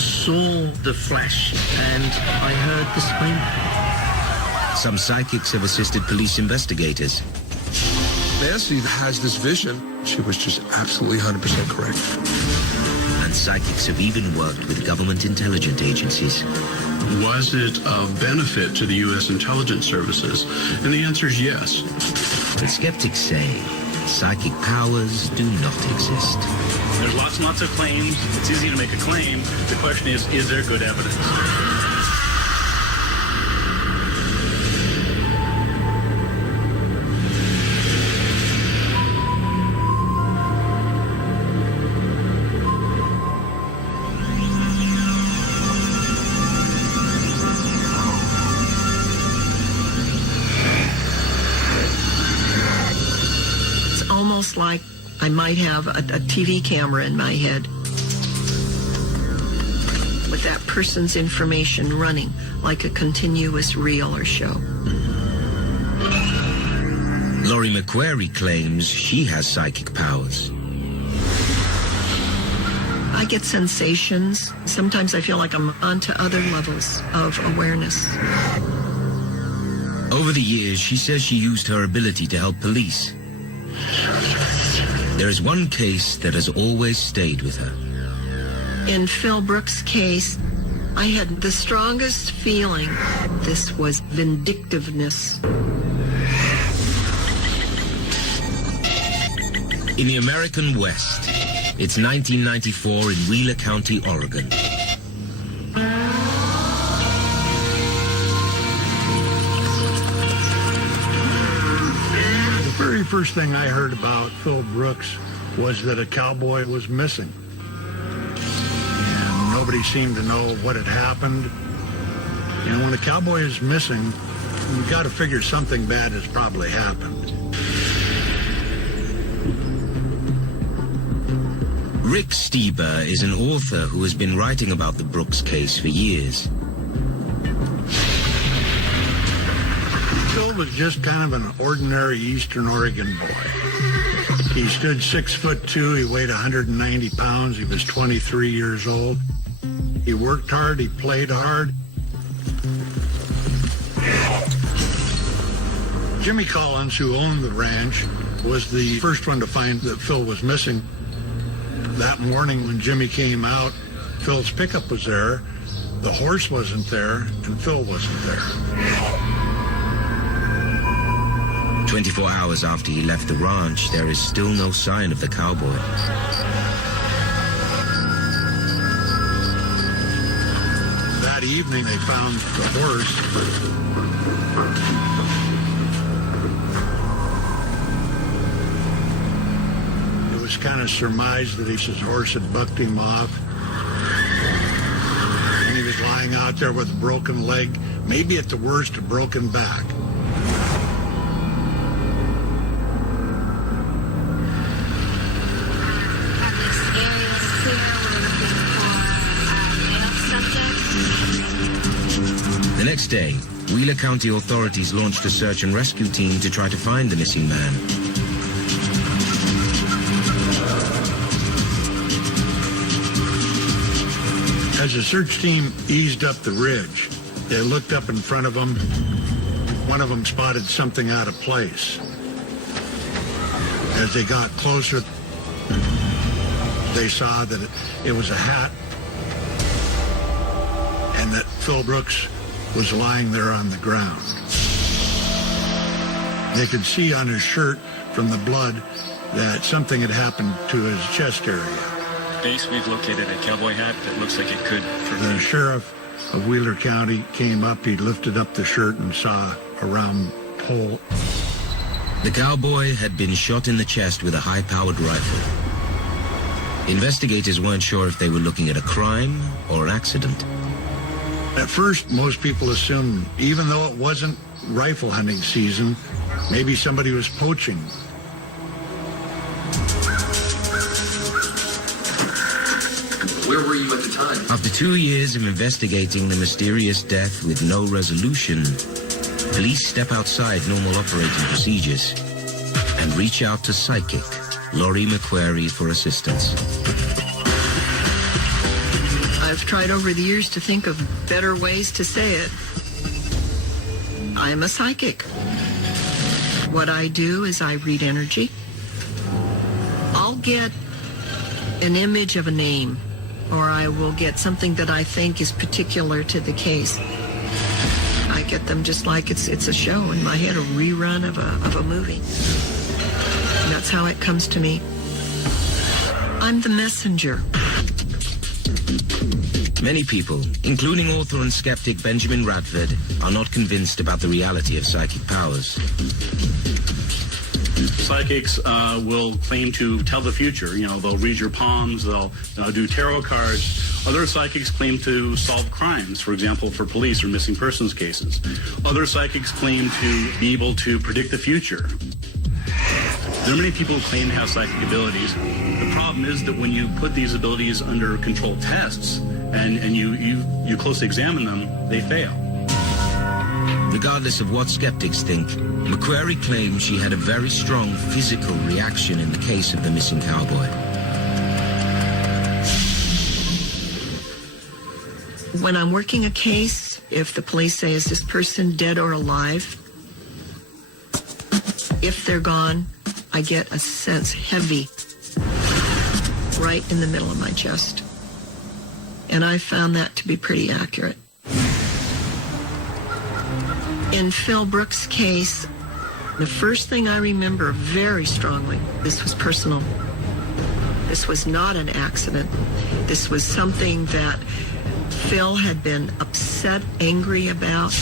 saw the flash and I heard the scream. Some psychics have assisted police investigators. Nancy has this vision. She was just absolutely 100% correct. And psychics have even worked with government intelligence agencies. Was it of benefit to the U.S. intelligence services? And the answer is yes. But skeptics say psychic powers do not exist. There's lots and lots of claims. It's easy to make a claim. The question is there good evidence? Almost like I might have a TV camera in my head with that person's information running like a continuous reel or show. Laurie McQuarrie claims she has psychic powers. I get sensations. Sometimes I feel like I'm onto other levels of awareness. Over the years, she says she used her ability to help police. There is one case that has always stayed with her. In Phil Brooks' case, I had the strongest feeling. This was vindictiveness. In the American West, it's 1994 in Wheeler County, Oregon. The very first thing I heard about Phil Brooks was that a cowboy was missing. And nobody seemed to know what had happened. And when a cowboy is missing, you've got to figure something bad has probably happened. Rick Stieber is an author who has been writing about the Brooks case for years. Phil was just kind of an ordinary Eastern Oregon boy. He stood 6'2", he weighed 190 pounds, he was 23 years old. He worked hard, he played hard. Jimmy Collins, who owned the ranch, was the first one to find that Phil was missing. That morning when Jimmy came out, Phil's pickup was there, the horse wasn't there, and Phil wasn't there. 24 hours after he left the ranch, there is still no sign of the cowboy. That evening, they found the horse. It was kind of surmised that his horse had bucked him off. And he was lying out there with a broken leg, maybe at the worst, a broken back. The next day, Wheeler County authorities launched a search and rescue team to try to find the missing man. As the search team eased up the ridge, they looked up in front of them. One of them spotted something out of place. As they got closer, they saw that it was a hat and that Phil Brooks was lying there on the ground. They could see on his shirt from the blood that something had happened to his chest area. Base, we've located a cowboy hat that looks like it could. The sheriff of Wheeler County came up, he lifted up the shirt and saw a round hole. The cowboy had been shot in the chest with a high-powered rifle. Investigators weren't sure if they were looking at a crime or an accident. At first, most people assumed, even though it wasn't rifle hunting season, maybe somebody was poaching. Where were you at the time? After 2 years of investigating the mysterious death with no resolution, police step outside normal operating procedures and reach out to psychic Laurie McQuarrie for assistance. I've tried over the years to think of better ways to say it. I'm a psychic. What I do is I read energy. I'll get an image of a name, or I will get something that I think is particular to the case. I get them just like it's a show in my head, a rerun of a movie. And that's how it comes to me. I'm the messenger. Many people, including author and skeptic Benjamin Radford, are not convinced about the reality of psychic powers. Psychics will claim to tell the future. You know, they'll read your palms, they'll do tarot cards. Other psychics claim to solve crimes, for example, for police or missing persons cases. Other psychics claim to be able to predict the future. There are many people who claim to have psychic abilities. The problem is that when you put these abilities under controlled tests and you closely examine them, they fail. Regardless of what skeptics think, McQuarrie claims she had a very strong physical reaction in the case of the missing cowboy. When I'm working a case, if the police say, is this person dead or alive? If they're gone, I get a sense, heavy, right in the middle of my chest. And I found that to be pretty accurate. In Phil Brooks' case, the first thing I remember very strongly, this was personal. This was not an accident. This was something that Phil had been upset, angry about.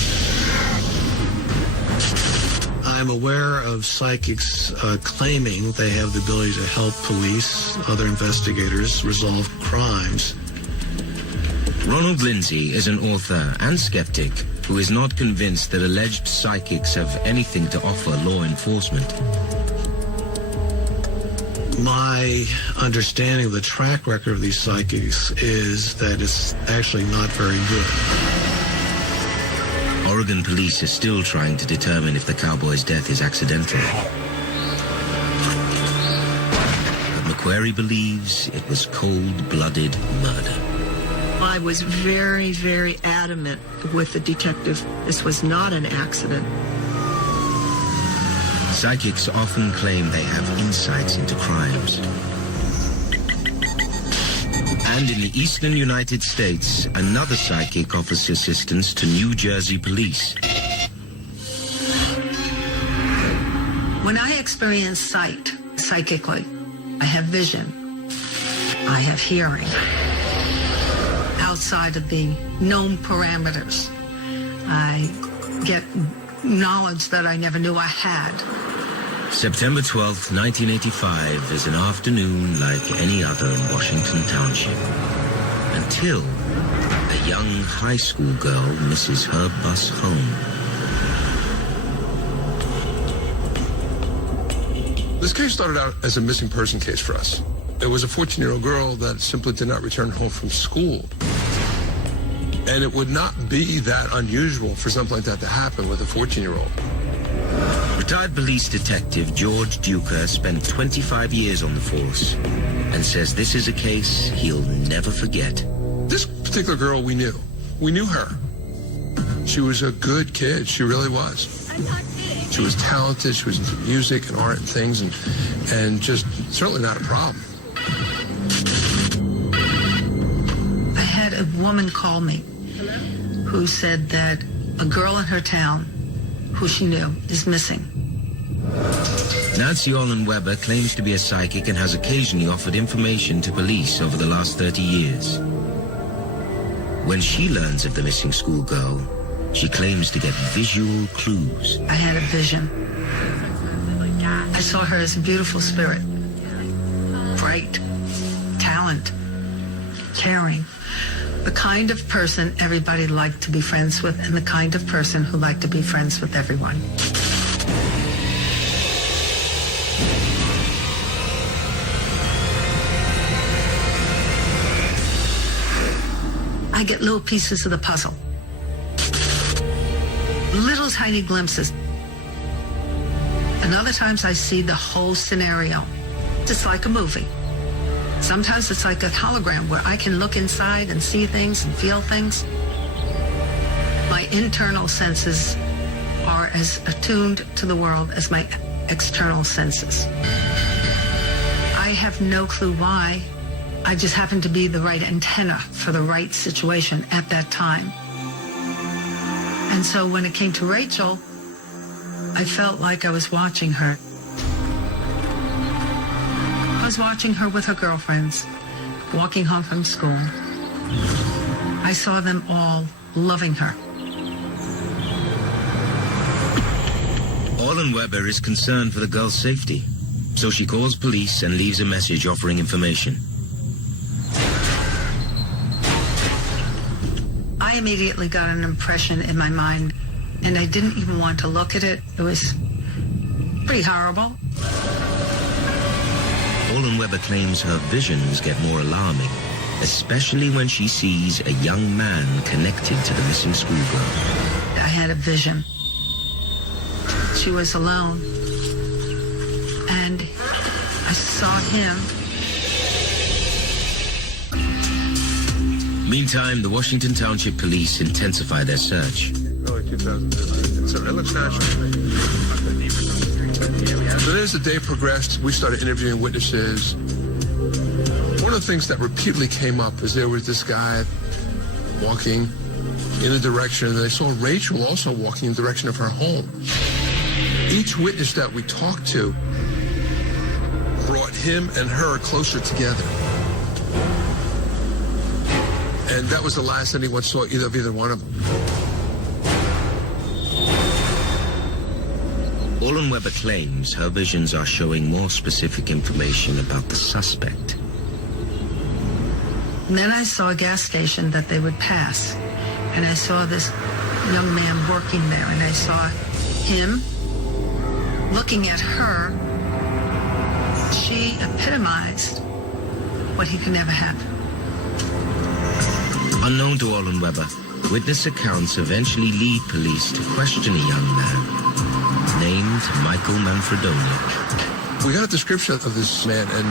I'm aware of psychics claiming they have the ability to help police, other investigators, resolve crimes. Ronald Lindsay is an author and skeptic who is not convinced that alleged psychics have anything to offer law enforcement. My understanding of the track record of these psychics is that it's actually not very good. Oregon police are still trying to determine if the cowboy's death is accidental. But McQuarrie believes it was cold-blooded murder. I was very, very adamant with the detective. This was not an accident. Psychics often claim they have insights into crimes. And in the eastern United States, another psychic offers assistance to New Jersey police. When I experience sight psychically, I have vision, I have hearing, outside of the known parameters. I get knowledge that I never knew I had. September 12th, 1985 is an afternoon like any other in Washington Township. Until a young high school girl misses her bus home. This case started out as a missing person case for us. It was a 14-year-old girl that simply did not return home from school. And it would not be that unusual for something like that to happen with a 14-year-old. Retired police detective George Duker spent 25 years on the force and says this is a case he'll never forget. This particular girl we knew. We knew her. She was a good kid. She really was. She was talented. She was into music and art and things, and just certainly not a problem. I had a woman call me who said that a girl in her town who she knew is missing. Nancy Olin Weber claims to be a psychic and has occasionally offered information to police over the last 30 years. When she learns of the missing schoolgirl, she claims to get visual clues. I had a vision. I saw her as a beautiful spirit, bright, talent, caring, the kind of person everybody liked to be friends with and the kind of person who liked to be friends with everyone. I get little pieces of the puzzle. Little tiny glimpses. And other times I see the whole scenario. Just like a movie. Sometimes it's like a hologram where I can look inside and see things and feel things. My internal senses are as attuned to the world as my external senses. I have no clue why. I just happened to be the right antenna for the right situation at that time. And so when it came to Rachel, I felt like I was watching her. I was watching her with her girlfriends, walking home from school. I saw them all loving her. Orlin Weber is concerned for the girl's safety, so she calls police and leaves a message offering information. I immediately got an impression in my mind, and I didn't even want to look at it. It was pretty horrible. Orlin Weber claims her visions get more alarming, especially when she sees a young man connected to the missing schoolgirl. I had a vision. She was alone, and I saw him. Meantime, the Washington Township Police intensify their search. Early 2000. So it looks natural. So as the day progressed, we started interviewing witnesses. One of the things that repeatedly came up is there was this guy walking in a direction, and they saw Rachel also walking in the direction of her home. Each witness that we talked to brought him and her closer together. And that was the last anyone saw of either one of them. Orlin Weber claims her visions are showing more specific information about the suspect. And then I saw a gas station that they would pass, and I saw this young man working there, and I saw him looking at her. She epitomized what he could never have. Unknown to Orlin Weber, witness accounts eventually lead police to question a young man named Michael Manfredonia. We got a description of this man, and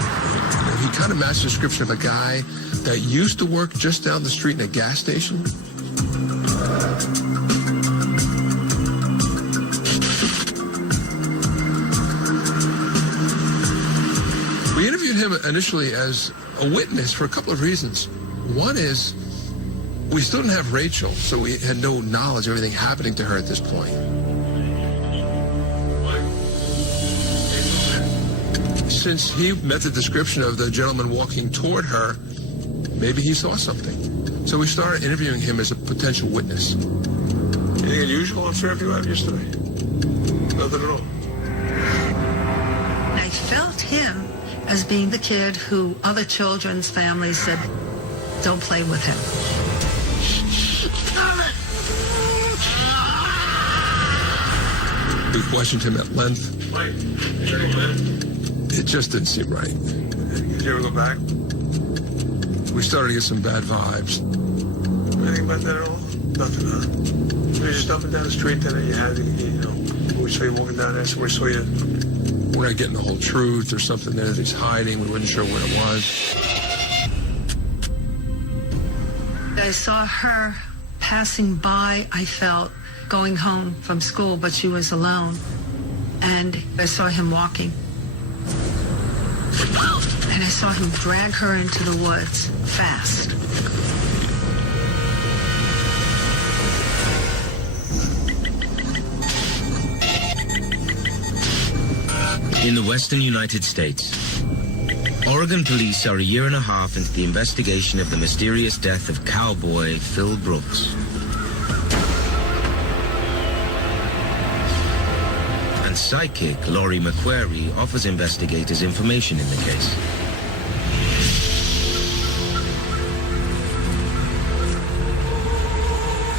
he kind of matched the description of a guy that used to work just down the street in a gas station. We interviewed him initially as a witness for a couple of reasons. One is we still didn't have Rachel, so we had no knowledge of everything happening to her at this point. Since he met the description of the gentleman walking toward her, maybe he saw something. So we started interviewing him as a potential witness. Anything unusual on Fairview Ave yesterday? Nothing at all. I felt him as being the kid who other children's families said, don't play with him. We questioned him at length. It just didn't seem right. Did you ever go back? We started to get some bad vibes. Anything about that at all? Nothing, huh? You were just up and down the street then, and you had, we saw you walking down there, so we saw you. We're not getting the whole truth. There's something there that he's hiding. We weren't sure what it was. I saw her passing by, I felt, going home from school, but she was alone. And I saw him walking. And I saw him drag her into the woods fast. In the western United States, Oregon police are a year and a half into the investigation of the mysterious death of cowboy Phil Brooks. And psychic Laurie McQuarrie offers investigators information in the case.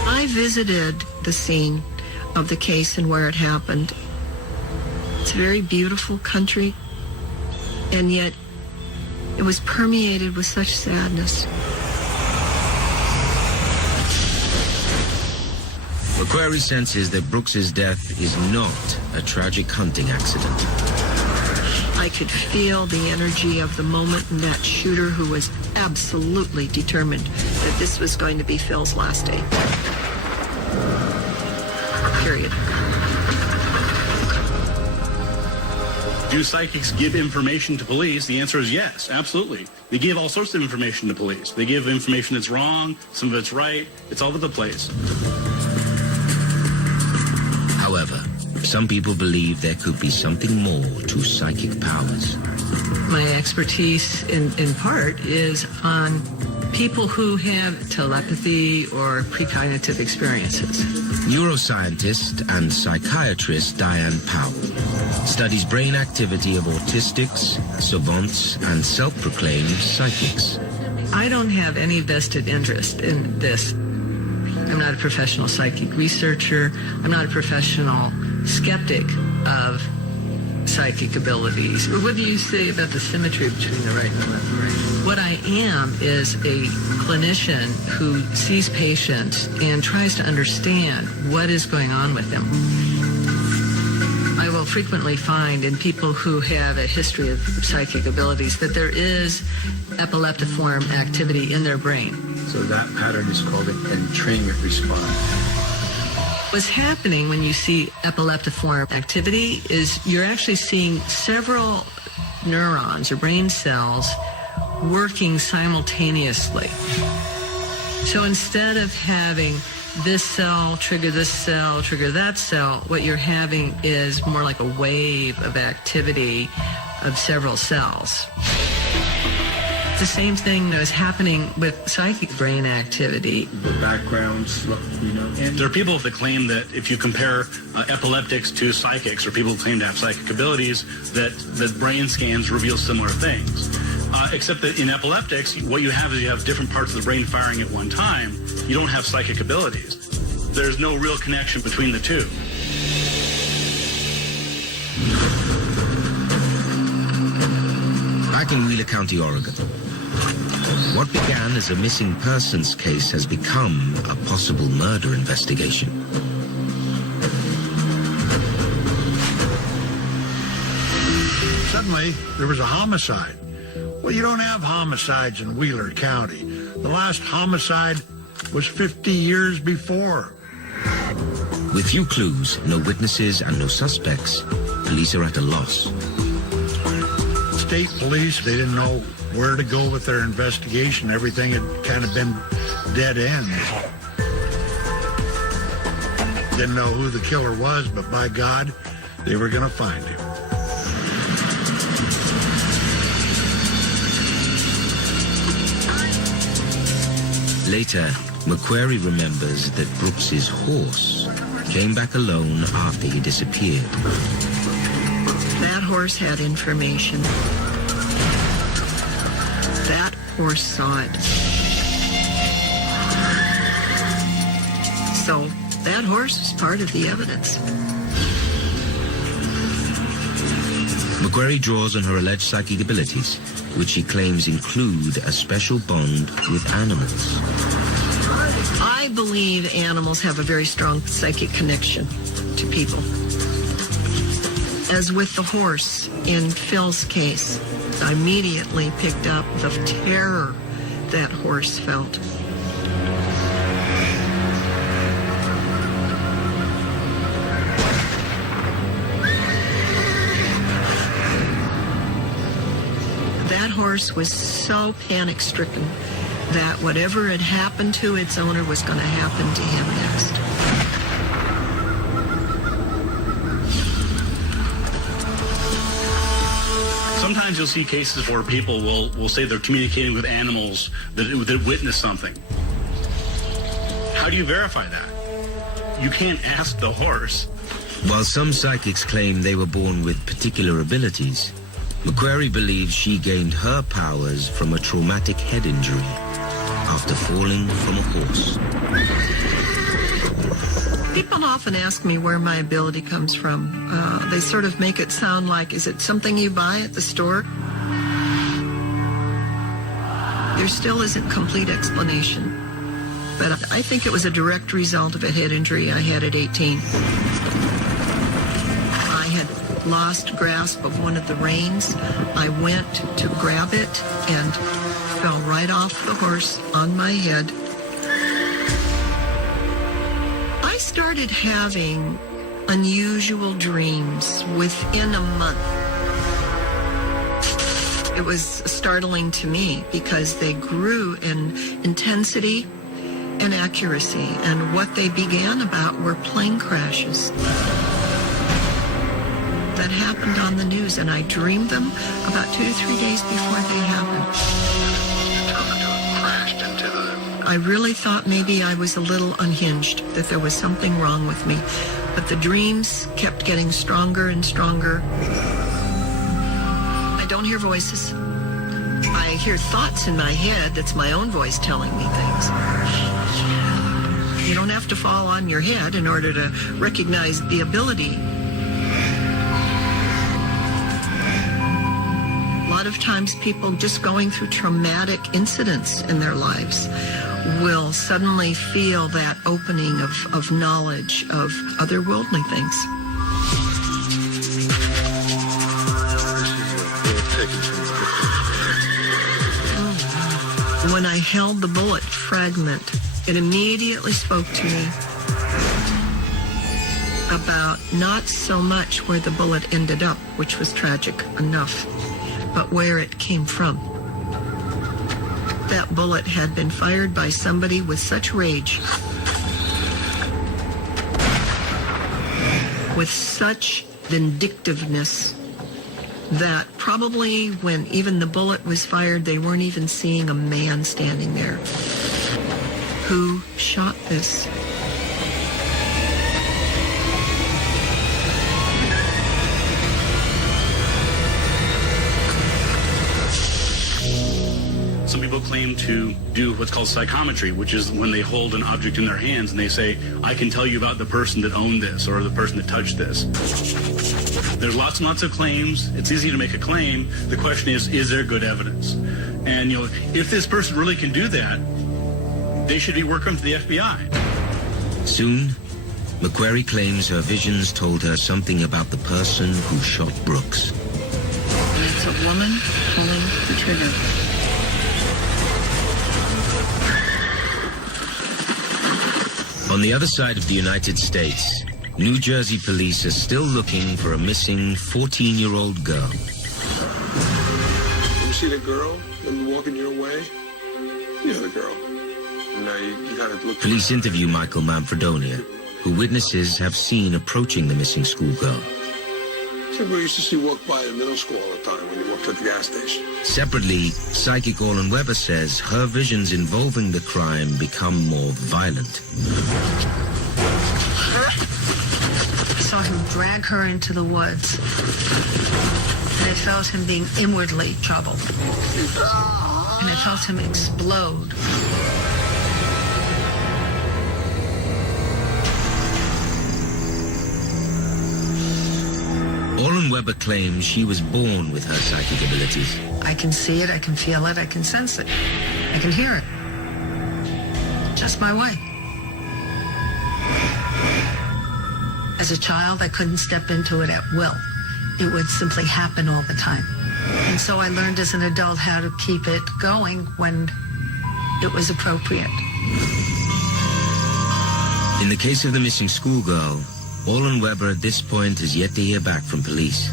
I visited the scene of the case and where it happened. It's a very beautiful country, and yet it was permeated with such sadness. McQuarrie senses that Brooks's death is not a tragic hunting accident. I I could feel the energy of the moment in that shooter who was absolutely determined that this was going to be Phil's last day. Period. Do psychics give information to police? The answer is yes, absolutely. They give all sorts of information to police. They give information that's wrong, some of it's right. It's all over the place. However, some people believe there could be something more to psychic powers. My expertise in part is on people who have telepathy or precognitive experiences. Neuroscientist and psychiatrist Diane Powell studies brain activity of autistics, savants, and self-proclaimed psychics. I don't have any vested interest in this. I'm not a professional psychic researcher. I'm not a professional skeptic of psychic abilities. What do you say about the symmetry between the right and the left brain? What I am is a clinician who sees patients and tries to understand what is going on with them. I will frequently find in people who have a history of psychic abilities that there is epileptiform activity in their brain. So that pattern is called an entrainment response. What's happening when you see epileptiform activity is you're actually seeing several neurons or brain cells working simultaneously. So instead of having this cell trigger this cell, trigger that cell, what you're having is more like a wave of activity of several cells. The same thing that is happening with psychic brain activity. The backgrounds, There are people that claim that if you compare epileptics to psychics, or people who claim to have psychic abilities, that brain scans reveal similar things. Except that in epileptics, what you have is you have different parts of the brain firing at one time. You don't have psychic abilities. There's no real connection between the two. Back in Wheeler County, Oregon, what began as a missing persons case has become a possible murder investigation. Suddenly, there was a homicide. Well, you don't have homicides in Wheeler County. The last homicide was 50 years before. With few clues, no witnesses, and no suspects, police are at a loss. State police, they didn't know where to go with their investigation. Everything had kind of been dead ends. Didn't know who the killer was, but by God, they were going to find him. Later, McQuarrie remembers that Brooks's horse came back alone after he disappeared. That horse had information. That horse saw it. So that horse was part of the evidence. McQuarrie draws on her alleged psychic abilities, which she claims include a special bond with animals. I believe animals have a very strong psychic connection to people. As with the horse in Phil's case, I immediately picked up the terror that horse felt. That horse was so panic-stricken that whatever had happened to its owner was going to happen to him next. Sometimes you'll see cases where people will say they're communicating with animals that witness something. How do you verify that? You can't ask the horse. While some psychics claim they were born with particular abilities, McQuarrie believes she gained her powers from a traumatic head injury after falling from a horse. People often ask me where my ability comes from. They sort of make it sound like, is it something you buy at the store? There still isn't complete explanation. But I think it was a direct result of a head injury I had at 18. I had lost grasp of one of the reins. I went to grab it and fell right off the horse on my head. I started having unusual dreams within a month. It was startling to me because they grew in intensity and accuracy, and what they began about were plane crashes that happened on the news, and I dreamed them about 2 to 3 days before they happened. I really thought maybe I was a little unhinged, that there was something wrong with me, but the dreams kept getting stronger and stronger. I don't hear voices. I hear thoughts in my head. That's my own voice telling me things. You don't have to fall on your head in order to recognize the ability. A lot of times people just going through traumatic incidents in their lives will suddenly feel that opening of knowledge of otherworldly things. When I held the bullet fragment, it immediately spoke to me about not so much where the bullet ended up, which was tragic enough, but where it came from. That bullet had been fired by somebody with such rage, with such vindictiveness, that probably when even the bullet was fired, they weren't even seeing a man standing there. Who shot this? Some people claim to do what's called psychometry, which is when they hold an object in their hands and they say, I can tell you about the person that owned this or the person that touched this. There's lots and lots of claims. It's easy to make a claim. The question is there good evidence? And, if this person really can do that, they should be working for the FBI. Soon, McQuarrie claims her visions told her something about the person who shot Brooks. And it's a woman pulling the trigger. On the other side of the United States, New Jersey police are still looking for a missing 14-year-old girl. You see the girl walking your way? You know the girl. Now you gotta look. Police interview Michael Manfredonia, who witnesses have seen approaching the missing schoolgirl. We used to see walk by in middle school all the time when you walked at the gas station. Separately, psychic Orland Weber says her visions involving the crime become more violent. I saw him drag her into the woods, and I felt him being inwardly troubled, and I felt him explode. Orland Weber claims she was born with her psychic abilities. I can see it, I can feel it, I can sense it, I can hear it. Just my way. As a child, I couldn't step into it at will. It would simply happen all the time. And so I learned as an adult how to keep it going when it was appropriate. In the case of the missing schoolgirl, Orland Weber at this point has yet to hear back from police.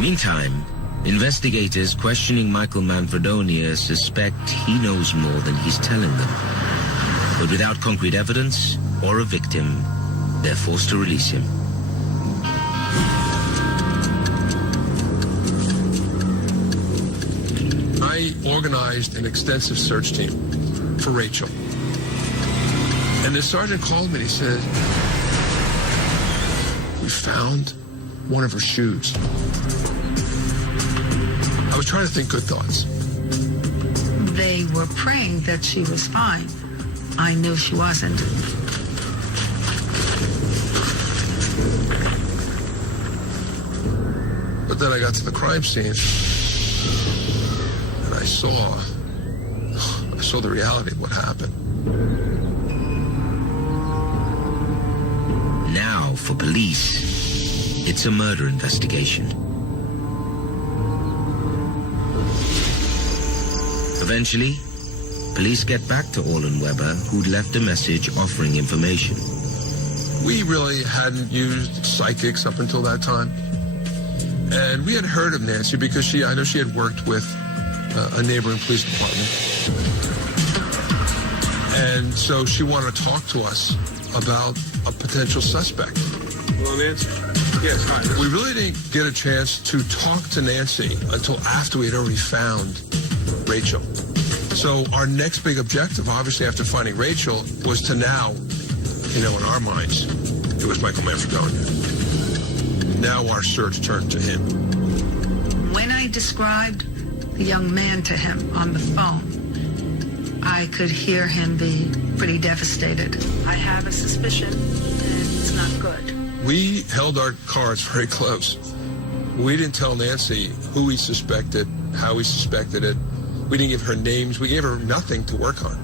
Meantime, investigators questioning Michael Manfredonia suspect he knows more than he's telling them. But without concrete evidence or a victim, they're forced to release him. I organized an extensive search team for Rachel. And the sergeant called me and he said, we found one of her shoes. I was trying to think good thoughts. They were praying that she was fine. I knew she wasn't. But then I got to the crime scene and I saw the reality of what happened. Now, for police, It's a murder investigation. Eventually, police get back to Orlin Weber, who'd left a message offering information. We really hadn't used psychics up until that time. And we had heard of Nancy because I know she had worked with a neighboring police department. And so she wanted to talk to us about a potential suspect. Hello, Nancy. Yes, hi. We really didn't get a chance to talk to Nancy until after we had already found Rachel. So our next big objective, obviously after finding Rachel, was to now, in our minds, it was Michael Manfredonia. Now our search turned to him. When I described the young man to him on the phone, I could hear him be pretty devastated. I have a suspicion, and it's not good. We held our cards very close. We didn't tell Nancy who we suspected, how we suspected it. We didn't give her names. We gave her nothing to work on.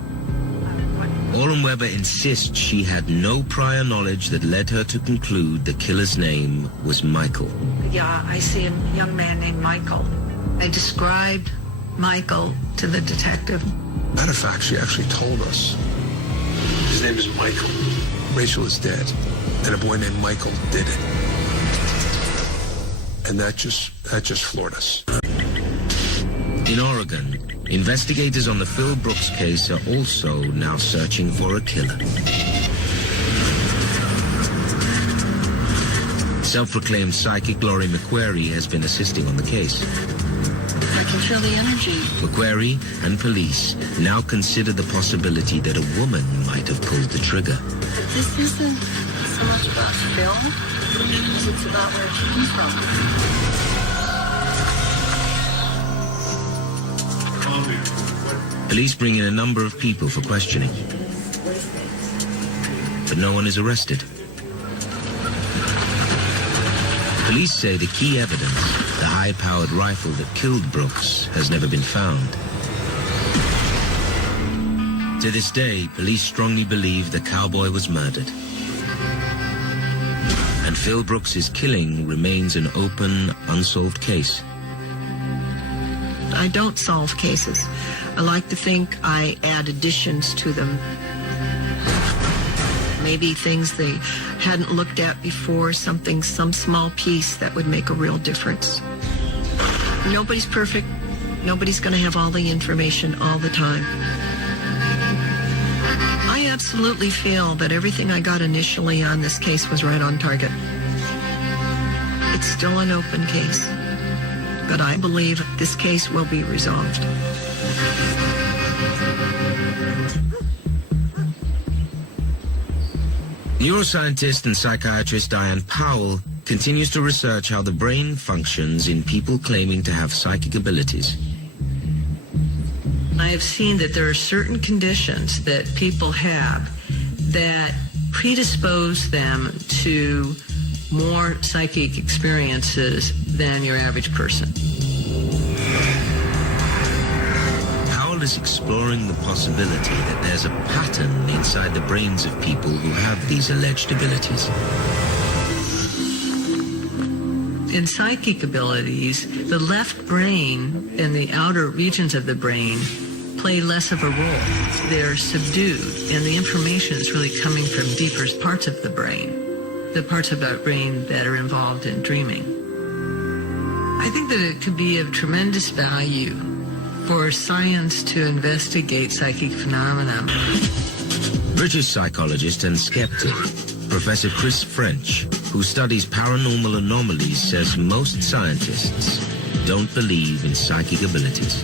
Orlin Weber insists she had no prior knowledge that led her to conclude the killer's name was Michael. Yeah, I see a young man named Michael. I described Michael to the detective. Matter of fact, she actually told us. His name is Michael. Rachel is dead, and a boy named Michael did it. And that just floored us. In Oregon, investigators on the Phil Brooks case are also now searching for a killer. Self-proclaimed psychic Laurie McQuarrie has been assisting on the case. I can feel the energy. McQuarrie and police now consider the possibility that a woman might have pulled the trigger. This isn't so much about Phil as it's about where it came from. Police bring in a number of people for questioning, but no one is arrested. Police say the key evidence, the high-powered rifle that killed Brooks, has never been found. To this day, police strongly believe the cowboy was murdered. And Phil Brooks's killing remains an open, unsolved case. I don't solve cases. I like to think I add additions to them. Maybe things they hadn't looked at before, some small piece that would make a real difference. Nobody's perfect. Nobody's going to have all the information all the time. I absolutely feel that everything I got initially on this case was right on target. It's still an open case, but I believe this case will be resolved. Neuroscientist and psychiatrist Diane Powell continues to research how the brain functions in people claiming to have psychic abilities. I have seen that there are certain conditions that people have that predispose them to more psychic experiences than your average person. Powell is exploring the possibility that there's a pattern inside the brains of people who have these alleged abilities. In psychic abilities, the left brain and the outer regions of the brain play less of a role. They're subdued, and the information is really coming from deeper parts of the brain, the parts of our brain that are involved in dreaming. I think that it could be of tremendous value for science to investigate psychic phenomena. British psychologist and skeptic, Professor Chris French, who studies paranormal anomalies, says most scientists don't believe in psychic abilities.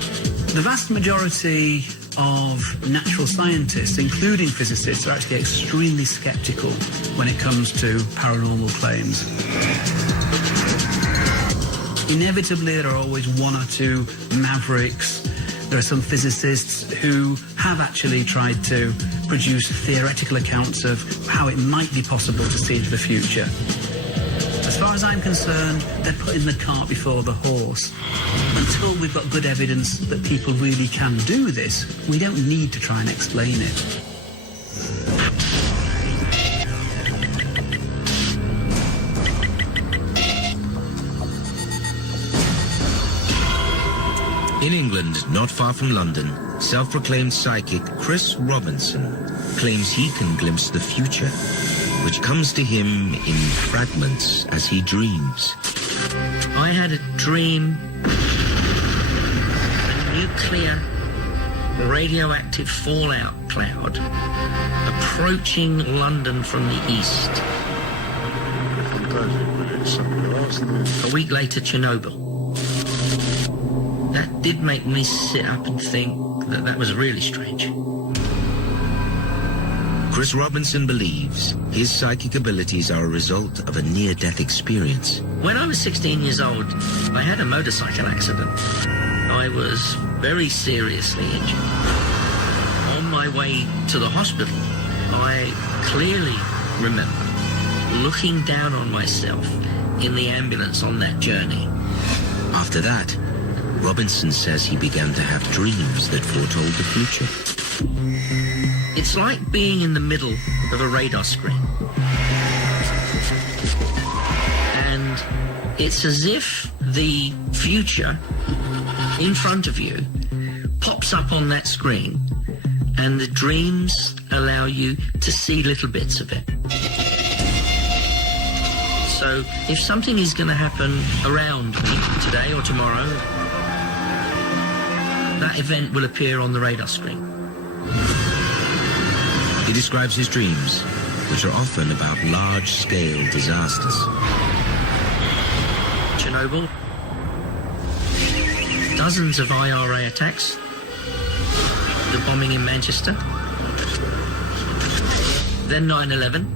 The vast majority of natural scientists, including physicists, are actually extremely skeptical when it comes to paranormal claims. Inevitably, there are always one or two mavericks. There are some physicists who have actually tried to produce theoretical accounts of how it might be possible to see into the future. As far as I'm concerned, they're putting the cart before the horse. Until we've got good evidence that people really can do this, we don't need to try and explain it. In England, not far from London, self-proclaimed psychic Chris Robinson claims he can glimpse the future, which comes to him in fragments as he dreams. I had a dream, a nuclear radioactive fallout cloud approaching London from the east. A week later, Chernobyl. That did make me sit up and think that that was really strange. Chris Robinson believes his psychic abilities are a result of a near-death experience. When I was 16 years old, I had a motorcycle accident. I was very seriously injured. On my way to the hospital, I clearly remember looking down on myself in the ambulance on that journey. After that, Robinson says he began to have dreams that foretold the future. It's like being in the middle of a radar screen. And it's as if the future in front of you pops up on that screen, and the dreams allow you to see little bits of it. So if something is going to happen around me today or tomorrow, that event will appear on the radar screen. He describes his dreams, which are often about large-scale disasters. Chernobyl, dozens of IRA attacks, the bombing in Manchester, then 9/11,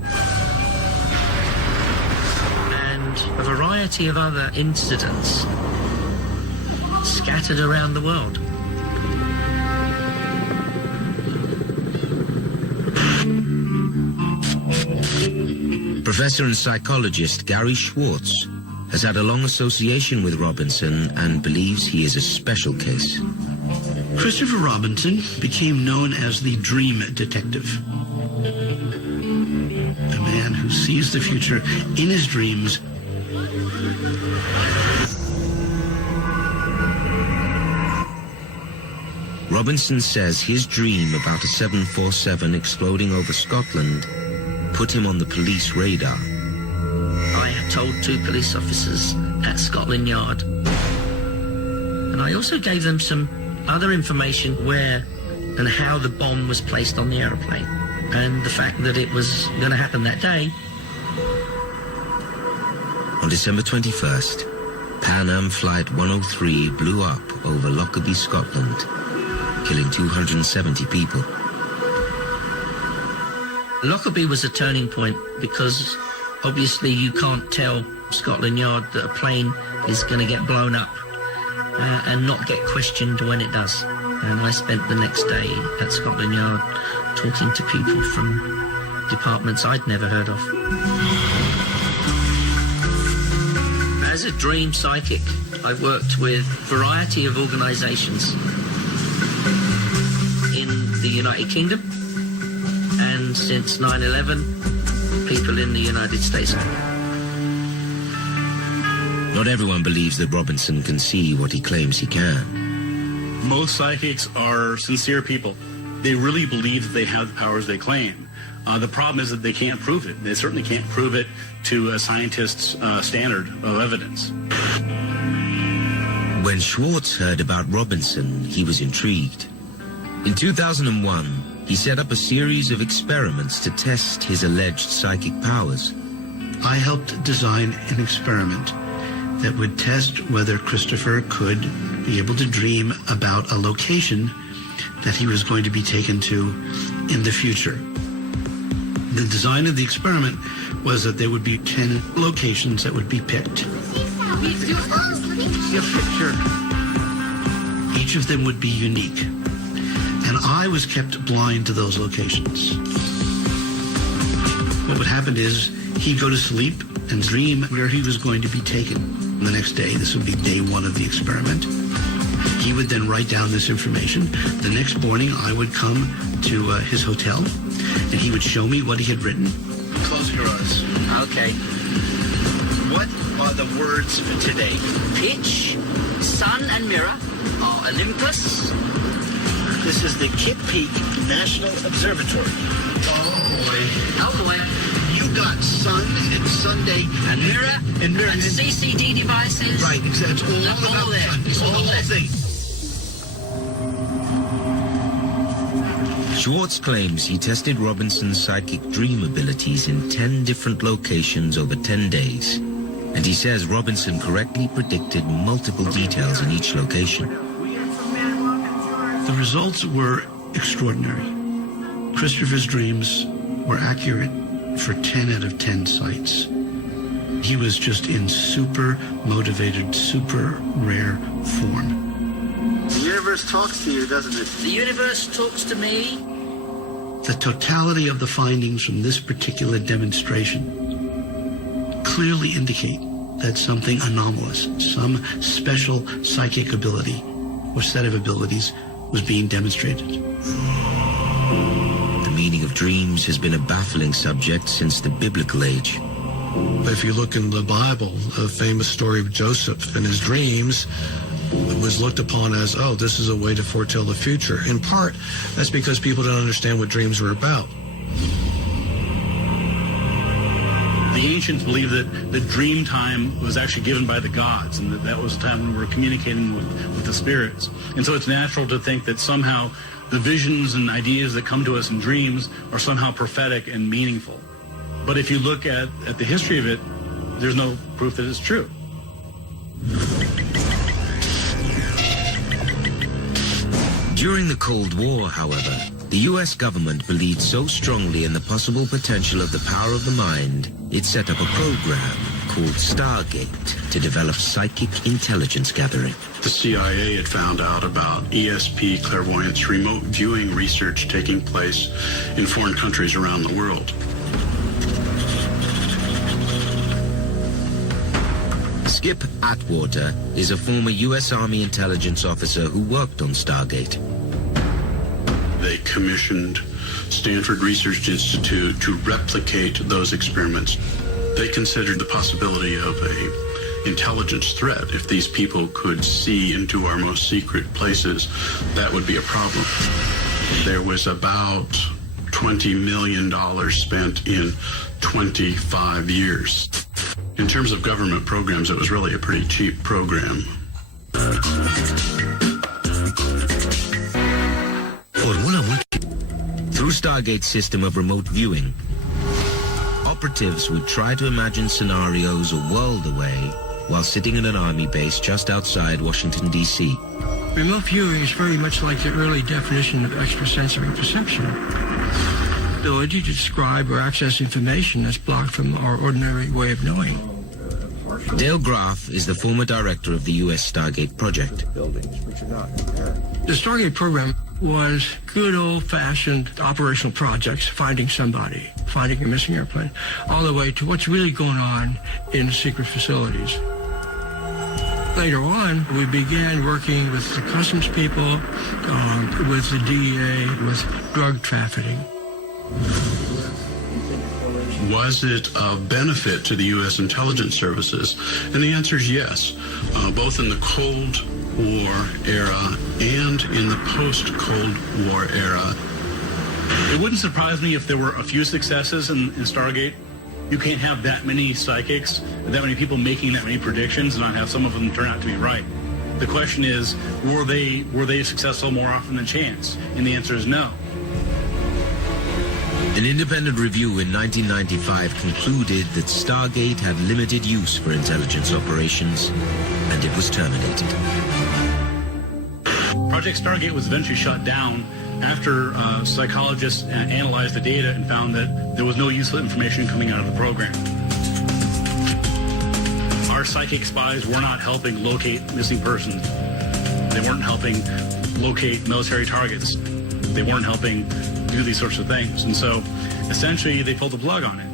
and a variety of other incidents scattered around the world. Professor and psychologist Gary Schwartz has had a long association with Robinson and believes he is a special case. Christopher Robinson became known as the Dream Detective. A man who sees the future in his dreams. Robinson says his dream about a 747 exploding over Scotland put him on the police radar. I have told 2 police officers at Scotland Yard. And I also gave them some other information where and how the bomb was placed on the aeroplane. And the fact that it was going to happen that day. On December 21st, Pan Am Flight 103 blew up over Lockerbie, Scotland, killing 270 people. Lockerbie was a turning point because obviously you can't tell Scotland Yard that a plane is going to get blown up and not get questioned when it does. And I spent the next day at Scotland Yard talking to people from departments I'd never heard of. As a dream psychic, I've worked with a variety of organizations in the United Kingdom, and since 9/11, people in the United States. Not everyone believes that Robinson can see what he claims he can. Most psychics are sincere people. They really believe that they have the powers they claim. The problem is that they can't prove it. They certainly can't prove it to a scientist's standard of evidence. When Schwartz heard about Robinson, he was intrigued. In 2001, he set up a series of experiments to test his alleged psychic powers. I helped design an experiment that would test whether Christopher could be able to dream about a location that he was going to be taken to in the future. The design of the experiment was that there would be 10 locations that would be picked. Your picture. Each of them would be unique. And I was kept blind to those locations. What would happen is he'd go to sleep and dream where he was going to be taken the next day. This would be day 1 of the experiment. He would then write down this information. The next morning, I would come to his hotel, and he would show me what he had written. Close your eyes. Okay. What are the words for today? Pitch, sun and mirror, are Olympus. This is the Kitt Peak National Observatory. Oh boy. You got sun and Sunday And mirror. and mirror And CCD devices. Right, it's all about there. sun. It's All the whole there. thing. Schwartz claims he tested Robinson's psychic dream abilities in 10 different locations over 10 days. And he says Robinson correctly predicted multiple details in each location. The results were extraordinary. Christopher's dreams were accurate for 10 out of 10 sites. He was just in super motivated, super rare form. The universe talks to you, doesn't it? The universe talks to me. The totality of the findings from this particular demonstration clearly indicate that something anomalous, some special psychic ability or set of abilities was being demonstrated. The meaning of dreams has been a baffling subject since the biblical age. If you look in the Bible, a famous story of Joseph and his dreams was looked upon as, oh, this is a way to foretell the future. In part, that's because people don't understand what dreams were about. The ancients believed that the dream time was actually given by the gods, and that was the time when we were communicating with the spirits. And so it's natural to think that somehow the visions and ideas that come to us in dreams are somehow prophetic and meaningful. But if you look at the history of it, there's no proof that it's true. During the Cold War, however, the U.S. government believed so strongly in the possible potential of the power of the mind, it set up a program called Stargate to develop psychic intelligence gathering. The CIA had found out about ESP clairvoyance remote viewing research taking place in foreign countries around the world. Skip Atwater is a former U.S. Army intelligence officer who worked on Stargate. They commissioned Stanford Research Institute to replicate those experiments. They considered the possibility of a intelligence threat. If these people could see into our most secret places, that would be a problem. There was about $20 million spent in 25 years. In terms of government programs, it was really a pretty cheap program. Through Stargate's system of remote viewing, operatives would try to imagine scenarios a world away while sitting in an army base just outside Washington, D.C. Remote viewing is very much like the early definition of extrasensory perception. The ability to describe or access information that's blocked from our ordinary way of knowing. Dale Graff is the former director of the U.S. Stargate project. The Stargate program was good old-fashioned operational projects, finding somebody, finding a missing airplane, all the way to what's really going on in secret facilities. Later on, we began working with the customs people, with the DEA, with drug trafficking. Was it of benefit to the U.S. intelligence services? And the answer is yes, both in the Cold War era and in the post-Cold War era. It wouldn't surprise me if there were a few successes in Stargate. You can't have that many psychics, that many people making that many predictions, and not have some of them turn out to be right. The question is, were they successful more often than chance? And the answer is no. An independent review in 1995 concluded that Stargate had limited use for intelligence operations, and it was terminated. Project Stargate was eventually shut down after psychologists analyzed the data and found that there was no useful information coming out of the program. Our psychic spies were not helping locate missing persons. They weren't helping locate military targets. They weren't helping do these sorts of things. And so essentially they pulled the plug on it.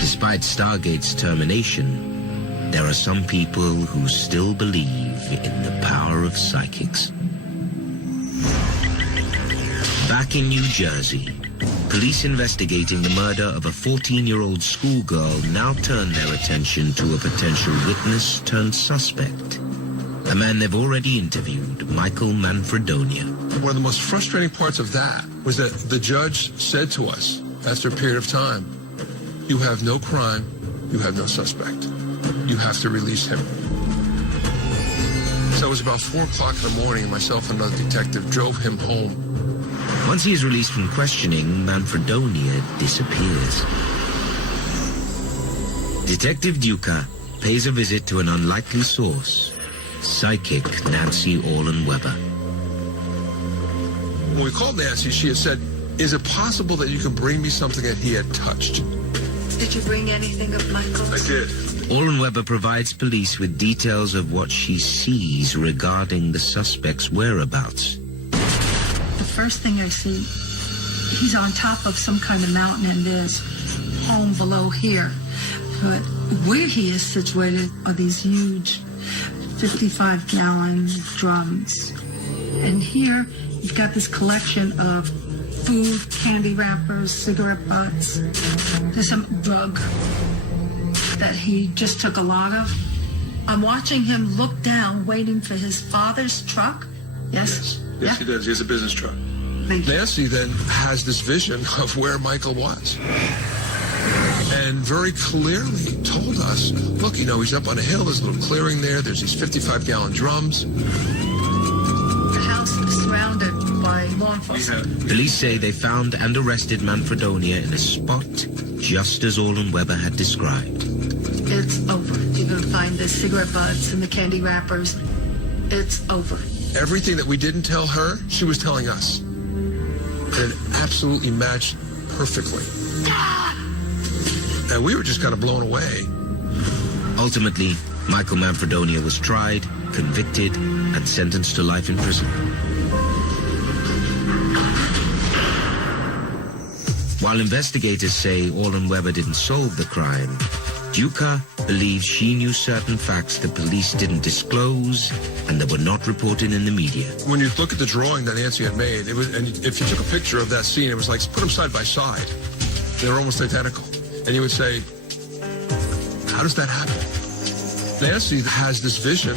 Despite Stargate's termination, there are some people who still believe in the power of psychics. Back in New Jersey, police investigating the murder of a 14-year-old schoolgirl now turn their attention to a potential witness turned suspect, a man they've already interviewed, Michael Manfredonia. One of the most frustrating parts of that was that the judge said to us, after a period of time, you have no crime, you have no suspect. You have to release him. So it was about 4 o'clock in the morning, myself and another detective drove him home. Once he is released from questioning, Manfredonia disappears. Detective Duca pays a visit to an unlikely source, psychic Nancy Orlen Weber. When we called Nancy, she had said, is it possible that you can bring me something that he had touched? Did you bring anything of Michael's? I did. Orlen Weber provides police with details of what she sees regarding the suspect's whereabouts. The first thing I see, he's on top of some kind of mountain and there's home below here. But where he is situated are these huge 55-gallon drums. And here you've got this collection of food, candy wrappers, cigarette butts. There's some drug that he just took a lot of. I'm watching him look down, waiting for his father's truck. Yes? Yes, he does. He has a business truck. Nancy then has this vision of where Michael was. And very clearly told us, look, you know, he's up on a hill, there's a little clearing there, there's these 55-gallon drums. The house is surrounded by law enforcement. Police say they found and arrested Manfredonia in a spot just as Orlen Weber had described. It's over. You're going to find the cigarette butts and the candy wrappers. It's over. Everything that we didn't tell her, she was telling us. And it absolutely matched perfectly. And we were just kind of blown away. Ultimately, Michael Manfredonia was tried, convicted, and sentenced to life in prison. While investigators say Orlen Weber didn't solve the crime, Duca believes she knew certain facts the police didn't disclose and that were not reported in the media. When you look at the drawing that Nancy had made, it was, and if you took a picture of that scene, it was like, put them side by side. They were almost identical. And you would say, how does that happen? Nancy has this vision.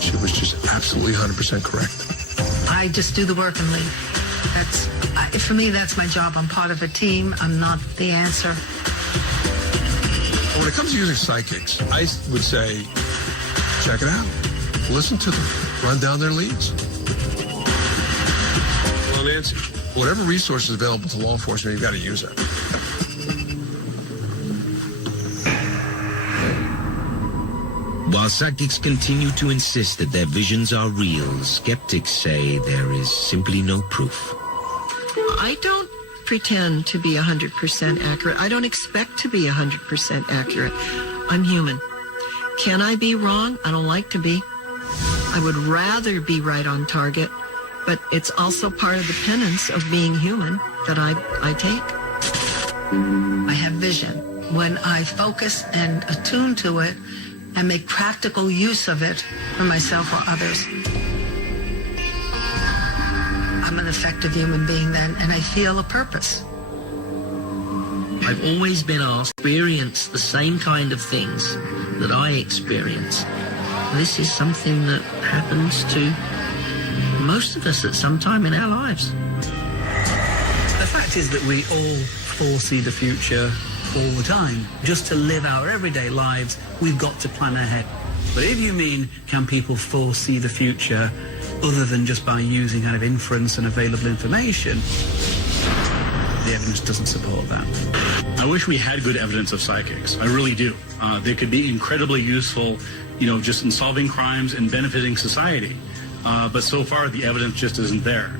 She was just absolutely 100% correct. I just do the work and leave. For me, that's my job. I'm part of a team. I'm not the answer. When it comes to using psychics, I would say, check it out. Listen to them. Run down their leads. Well, Nancy, whatever resources available to law enforcement, you've got to use it. While psychics continue to insist that their visions are real, skeptics say there is simply no proof. I don't pretend to be 100% accurate. I don't expect to be 100% accurate. I'm human. Can I be wrong? I don't like to be. I would rather be right on target, but it's also part of the penance of being human that I take. I have vision. When I focus and attune to it and make practical use of it for myself or others, I'm an effective human being then, and I feel a purpose. I've always been asked to experience the same kind of things that I experience. This is something that happens to most of us at some time in our lives. The fact is that we all foresee the future all the time. Just to live our everyday lives, we've got to plan ahead. But if you mean, can people foresee the future other than just by using kind of inference and available information, the evidence doesn't support that. I wish we had good evidence of psychics. I really do. They could be incredibly useful, just in solving crimes and benefiting society. But so far, the evidence just isn't there.